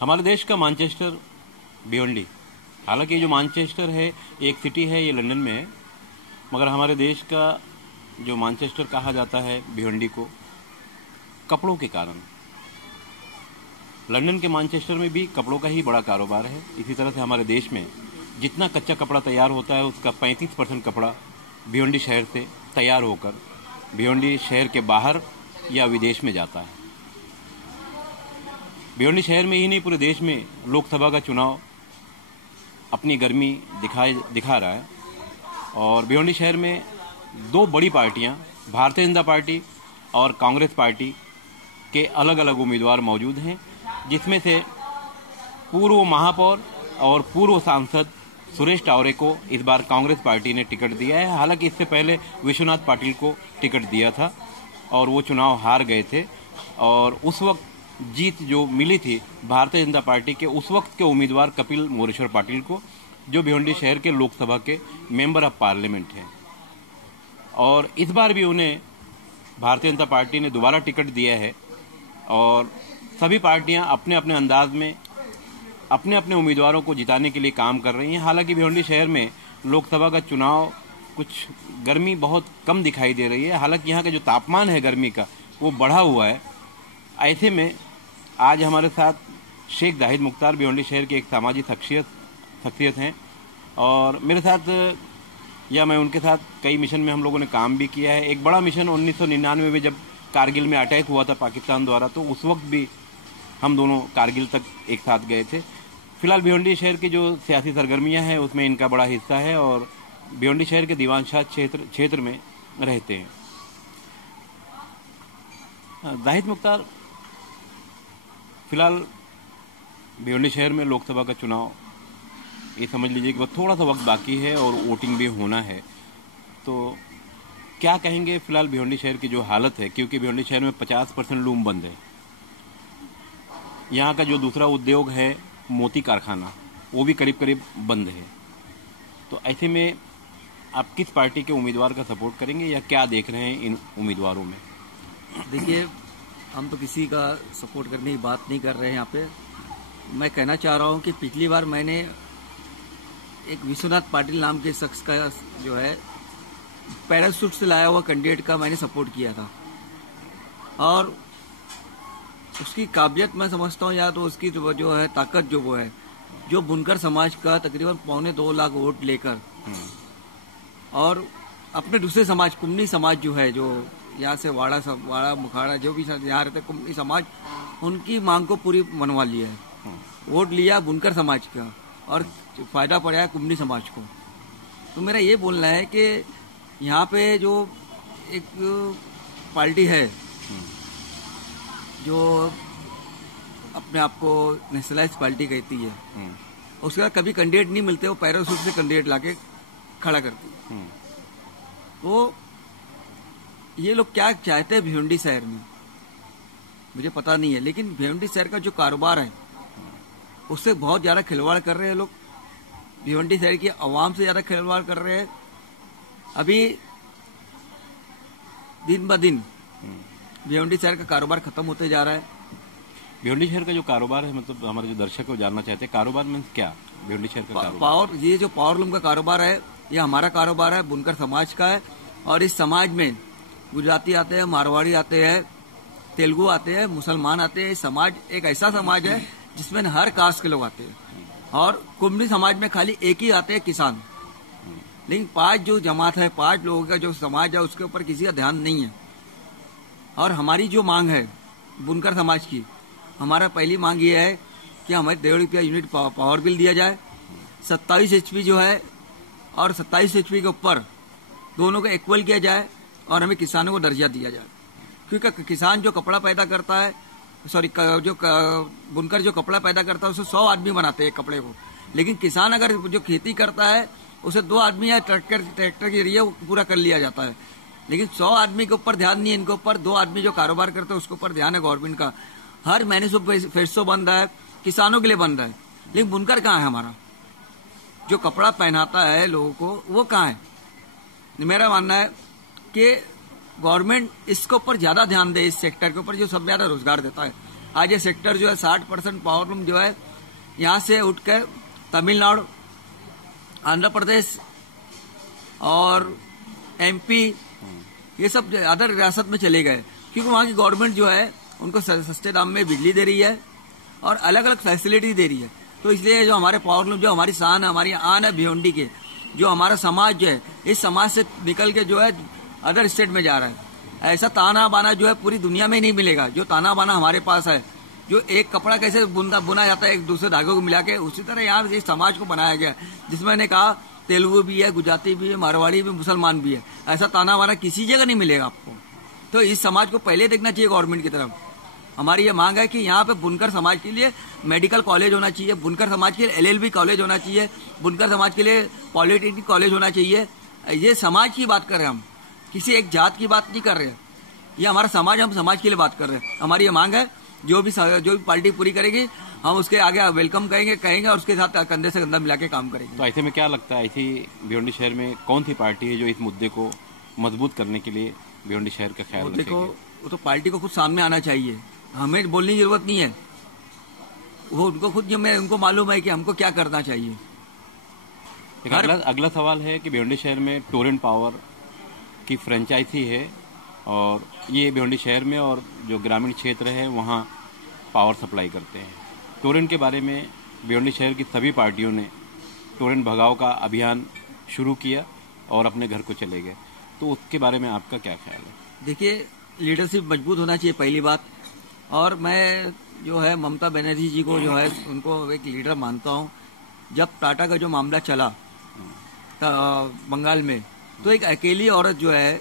हमारे देश का मैनचेस्टर भिवंडी, हालांकि ये जो मैनचेस्टर है एक सिटी है, ये लंदन में है, मगर हमारे देश का जो मैनचेस्टर कहा जाता है भिवंडी को कपड़ों के कारण। लंदन के मैनचेस्टर में भी कपड़ों का ही बड़ा कारोबार है। इसी तरह से हमारे देश में जितना कच्चा कपड़ा तैयार होता है उसका 35% कपड़ा भिवंडी शहर से तैयार होकर भिवंडी शहर के बाहर या विदेश में जाता है। भिवंडी शहर में ही नहीं, पूरे देश में लोकसभा का चुनाव अपनी गर्मी दिखा रहा है और भिवंडी शहर में दो बड़ी पार्टियां, भारतीय जनता पार्टी और कांग्रेस पार्टी के अलग अलग उम्मीदवार मौजूद हैं, जिसमें से पूर्व महापौर और पूर्व सांसद सुरेश टावरे को इस बार कांग्रेस पार्टी ने टिकट दिया है। हालांकि इससे पहले विश्वनाथ पाटिल को टिकट दिया था और वो चुनाव हार गए थे और उस वक्त जीत जो मिली थी भारतीय जनता पार्टी के उस वक्त के उम्मीदवार कपिल मोरेश्वर पाटिल को, जो भिवंडी शहर के लोकसभा के मेंबर ऑफ पार्लियामेंट हैं। और इस बार भी उन्हें भारतीय जनता पार्टी ने दोबारा टिकट दिया है और सभी पार्टियां अपने अपने अंदाज में अपने अपने उम्मीदवारों को जिताने के लिए काम कर रही हैं। हालांकि भिवंडी शहर में लोकसभा का चुनाव कुछ गर्मी बहुत कम दिखाई दे रही है। हालांकि यहाँ का जो तापमान है गर्मी का वो बढ़ा हुआ है। ऐसे में आज हमारे साथ शेख जाहिद मुख्तार भिवंडी शहर के एक सामाजिक शख्सियत हैं और मेरे साथ या मैं उनके साथ कई मिशन में हम लोगों ने काम भी किया है। एक बड़ा मिशन 1999 में जब कारगिल में अटैक हुआ था पाकिस्तान द्वारा, तो उस वक्त भी हम दोनों कारगिल तक एक साथ गए थे। फिलहाल भिवंडी शहर की जो सियासी सरगर्मियां हैं उसमें इनका बड़ा हिस्सा है और भिवंडी शहर के दीवान शाह क्षेत्र में रहते हैं। जाहिद मुख्तार, फिलहाल भिवंडी शहर में लोकसभा का चुनाव, ये समझ लीजिए कि थोड़ा सा वक्त बाकी है और वोटिंग भी होना है, तो क्या कहेंगे फिलहाल भिवंडी शहर की जो हालत है, क्योंकि भिवंडी शहर में 50% लूम बंद है। यहाँ का जो दूसरा उद्योग है मोती कारखाना, वो भी करीब करीब बंद है। तो ऐसे में आप किस पार्टी के उम्मीदवार का सपोर्ट करेंगे या क्या देख रहे हैं इन उम्मीदवारों में? देखिए, हम तो किसी का सपोर्ट करने की बात नहीं कर रहे हैं। यहाँ पे मैं कहना चाह रहा हूँ कि पिछली बार मैंने एक विश्वनाथ पाटिल नाम के शख्स का जो है पैराशूट से लाया हुआ कैंडिडेट का मैंने सपोर्ट किया था और उसकी काबिलियत मैं समझता हूँ, या तो उसकी जो है ताकत जो वो है, जो बुनकर समाज का तकरीबन 2.25 लाख वोट लेकर और अपने दूसरे समाज कुमनी समाज जो है, जो यहाँ से वाड़ा मुखाड़ा जो भी यहाँ रहते कुमनी समाज, उनकी मांग को पूरी मनवा लिया है। वोट लिया बुनकर समाज का और फायदा पड़ा है कुमनी समाज को। तो मेरा ये बोलना है कि यहाँ पे जो एक पार्टी है जो अपने आप को नेशनलाइज पार्टी कहती है, उसका कभी कैंडिडेट नहीं मिलते, वो पैराशूट से कैंडिडेट लाके खड़ा करती है। तो ये लोग क्या चाहते हैं भिवंडी शहर में मुझे पता नहीं है, लेकिन भिवंडी शहर का जो कारोबार है उससे बहुत ज्यादा खिलवाड़ कर रहे हैं लोग। भिवंडी शहर की आवाम से ज्यादा खिलवाड़ कर रहे हैं। अभी दिन ब दिन भिवंडी शहर का कारोबार खत्म होते जा रहा है। भिवंडी शहर का जो कारोबार है, मतलब हमारे जो दर्शक को जानना चाहते हैं, कारोबार में क्या भिवंडी शहर का कारोबार? ये जो पावरलूम का कारोबार है, ये हमारा कारोबार है, बुनकर समाज का है। और इस समाज में गुजराती आते हैं, मारवाड़ी आते हैं, तेलुगु आते हैं, मुसलमान आते हैं। समाज एक ऐसा समाज है जिसमें हर कास्ट के लोग आते हैं और कुमनी समाज में खाली एक ही आते हैं, किसान। लेकिन 5 जो जमात है, 5 लोगों का जो समाज है, उसके ऊपर किसी का ध्यान नहीं है। और हमारी जो मांग है बुनकर समाज की, हमारा पहली मांग ये है कि हमें 1.5 रुपया यूनिट पावर बिल दिया जाए। 27 HP जो है और 27 HP के ऊपर दोनों को इक्वल किया जाए और हमें किसानों को दर्जा दिया जाए। क्योंकि किसान जो कपड़ा पैदा करता है, जो बुनकर जो कपड़ा पैदा करता है, उसे 100 आदमी बनाते हैं कपड़े को। लेकिन किसान अगर जो खेती करता है उसे 2 आदमी या ट्रैक्टर के जरिए पूरा कर लिया जाता है। लेकिन 100 आदमी के ऊपर ध्यान नहीं है, इनके ऊपर 2 आदमी जो कारोबार करते हैं उसके ऊपर ध्यान है गवर्नमेंट का। हर महीने फेसो बन रहा है, किसानों के लिए बन रहा है, लेकिन बुनकर कहाँ है? हमारा जो कपड़ा पहनाता है लोगों को, वो कहाँ है? मेरा मानना है कि गवर्नमेंट इसके ऊपर ज्यादा ध्यान दे, इस सेक्टर के ऊपर जो सब ज्यादा रोजगार देता है। आज ये सेक्टर जो है 60% पावर लूम जो है यहाँ से उठकर तमिलनाडु, आंध्र प्रदेश और एमपी ये सब अदर रियासत में चले गए, क्योंकि वहाँ की गवर्नमेंट जो है उनको सस्ते दाम में बिजली दे रही है और अलग अलग फैसिलिटी दे रही है। तो इसलिए जो हमारे पावर लूम, जो हमारी शान है, हमारी आन है भिवंडी के, जो हमारा समाज जो है, इस समाज से निकल के जो है अदर स्टेट में जा रहा है। ऐसा ताना बाना जो है पूरी दुनिया में नहीं मिलेगा। जो ताना बाना हमारे पास है, जो एक कपड़ा कैसे बुना जाता है एक दूसरे धागों को मिला के, उसी तरह यहाँ इस समाज को बनाया गया, जिसमें मैंने कहा तेलुगु भी है, गुजराती भी है, मारवाड़ी भी, मुसलमान भी है। ऐसा ताना बाना किसी जगह नहीं मिलेगा आपको। तो इस समाज को पहले देखना चाहिए गवर्नमेंट की तरफ। हमारी ये मांग है कि यहाँ पे बुनकर समाज के लिए मेडिकल कॉलेज होना चाहिए, बुनकर समाज के लिए LLB कॉलेज होना चाहिए, बुनकर समाज के लिए पॉलिटेक्निक कॉलेज होना चाहिए। ये समाज की बात कर रहे हैं हम, किसी एक जात की बात नहीं कर रहे हैं। ये हमारा समाज, हम समाज के लिए बात कर रहे हैं। हमारी ये मांग है, जो भी पार्टी पूरी करेगी हम उसके आगे वेलकम कहेंगे और उसके साथ कंधे से कंधा मिला के काम करेंगे। तो ऐसे में क्या लगता है, ऐसी भिवंडी शहर में कौन सी पार्टी है जो इस मुद्दे को मजबूत करने के लिए भिवंडी शहर का ख्याल रखेगी? देखो, वो तो पार्टी को खुद सामने आना चाहिए, हमें बोलने की जरूरत नहीं है। वो उनको खुद, उनको मालूम है कि हमको क्या करना चाहिए। अगला सवाल है कि भिवंडी शहर में टोरेंट पावर की फ्रेंचाइजी है और ये भिवंडी शहर में और जो ग्रामीण क्षेत्र है वहाँ पावर सप्लाई करते हैं। टोरेंट के बारे में भिवंडी शहर की सभी पार्टियों ने टोरेंट भगाओ का अभियान शुरू किया और अपने घर को चले गए, तो उसके बारे में आपका क्या ख्याल है? देखिए, लीडरशिप मजबूत होना चाहिए पहली बात। और मैं जो है ममता बनर्जी जी को जो है उनको एक लीडर मानता हूँ। जब टाटा का जो मामला चला बंगाल में, तो एक अकेली औरत जो है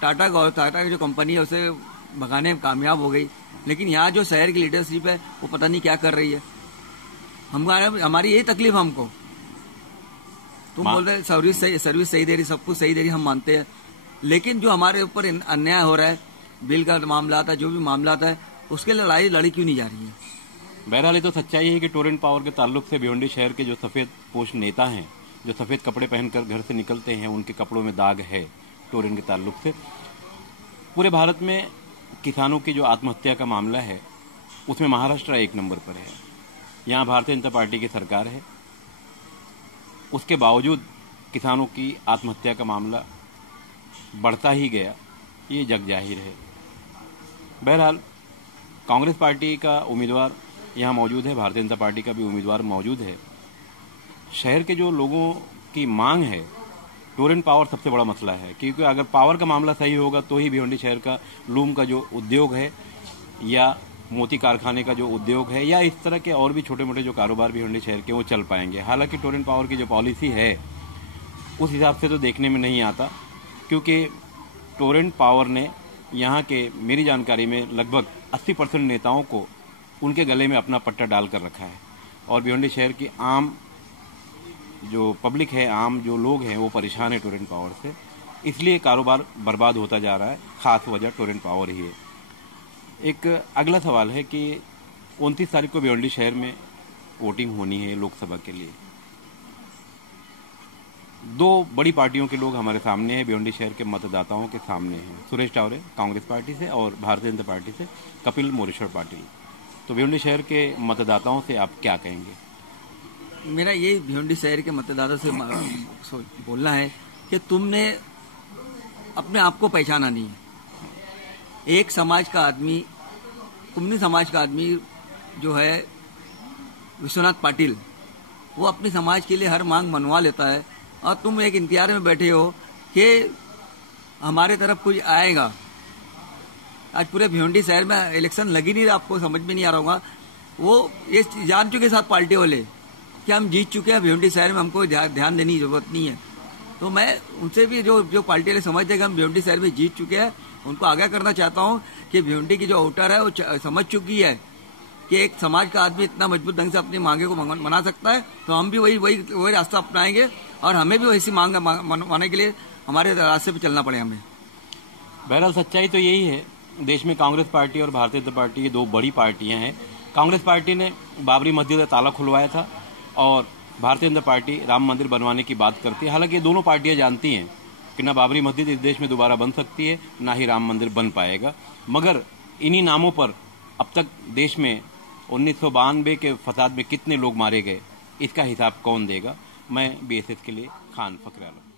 टाटा की जो कंपनी है उसे भगाने में कामयाब हो गई। लेकिन यहाँ जो शहर की लीडरशिप है वो पता नहीं क्या कर रही है। हमारी यही तकलीफ हमको। तुम बोल रहे सर्विस सही दे रही, सब कुछ सही दे रही, हम मानते हैं। लेकिन जो हमारे ऊपर अन्याय हो रहा है, बिल का मामला आता है, जो भी मामला आता है, उसके लिए लड़ी क्यों नहीं जा रही है? बहरहाल तो सच्चाई है कि टोरेंट पावर के ताल्लुक से भिवंडी शहर के जो सफेद पोश नेता हैं, जो सफेद कपड़े पहनकर घर से निकलते हैं, उनके कपड़ों में दाग है टोरेंट के ताल्लुक से। पूरे भारत में किसानों की जो आत्महत्या का मामला है उसमें महाराष्ट्र 1 नंबर पर है। यहाँ भारतीय जनता पार्टी की सरकार है, उसके बावजूद किसानों की आत्महत्या का मामला बढ़ता ही गया, ये जग जाहिर है। बहरहाल कांग्रेस पार्टी का उम्मीदवार यहाँ मौजूद है, भारतीय जनता पार्टी का भी उम्मीदवार मौजूद है। शहर के जो लोगों की मांग है, टोरेंट पावर सबसे बड़ा मसला है, क्योंकि अगर पावर का मामला सही होगा तो ही भिवंडी शहर का लूम का जो उद्योग है या मोती कारखाने का जो उद्योग है या इस तरह के और भी छोटे मोटे जो कारोबार भिवंडी शहर के वो चल पाएंगे। हालांकि टोरेंट पावर की जो पॉलिसी है उस हिसाब से तो देखने में नहीं आता, क्योंकि टोरेंट पावर ने यहाँ के, मेरी जानकारी में लगभग 80% नेताओं को उनके गले में अपना पट्टा डालकर रखा है और भिवंडी शहर की आम जो पब्लिक है, आम जो लोग हैं, वो परेशान है टोरेंट पावर से। इसलिए कारोबार बर्बाद होता जा रहा है, खास वजह टोरेंट पावर ही है। एक अगला सवाल है कि 29 तारीख को भिवंडी शहर में वोटिंग होनी है लोकसभा के लिए। 2 बड़ी पार्टियों के लोग हमारे सामने हैं, भिवंडी शहर के मतदाताओं के सामने हैं। सुरेश टावरे कांग्रेस पार्टी से और भारतीय जनता पार्टी से कपिल मोरेश्वर पाटिल। तो भिवंडी शहर के मतदाताओं से आप क्या कहेंगे? मेरा ये भिवंडी शहर के मतदाता से बोलना है कि तुमने अपने आप को पहचाना नहीं है। एक समाज का आदमी, कुमनी समाज का आदमी जो है विश्वनाथ पाटिल, वो अपने समाज के लिए हर मांग मनवा लेता है और तुम एक इंतजार में बैठे हो कि हमारे तरफ कोई आएगा। आज पूरे भिवंडी शहर में इलेक्शन लगी नहीं रहा, आपको समझ में नहीं आ रहा होगा। वो ये जान चुके साथ पार्टी वाले कि हम जीत चुके हैं, भिवंडी शहर में हमको ध्यान देने की जरूरत नहीं है। तो मैं उनसे भी जो पार्टी वाले समझते हैं कि हम भिवंडी शहर में जीत चुके हैं, उनको आगाह करना चाहता हूं कि भिवंडी की जो वोटर है वो समझ चुकी है कि एक समाज का आदमी इतना मजबूत ढंग से अपनी मांगे को मना सकता है। तो हम भी वही रास्ता अपनाएंगे और हमें भी वैसी मांग मनाने के लिए हमारे रास्ते पे चलना पड़े हमें। बहरहाल सच्चाई तो यही है, देश में कांग्रेस पार्टी और भारतीय जनता पार्टी की 2 बड़ी पार्टियां हैं। कांग्रेस पार्टी ने बाबरी मस्जिद का ताला खुलवाया था और भारतीय जनता पार्टी राम मंदिर बनवाने की बात करती है। हालांकि ये दोनों पार्टियां जानती हैं कि ना बाबरी मस्जिद इस देश में दोबारा बन सकती है, ना ही राम मंदिर बन पाएगा। मगर इन्हीं नामों पर अब तक देश में 1992 के फसाद में कितने लोग मारे गए, इसका हिसाब कौन देगा। मैं बीएसएस के लिए खान फखर आलम।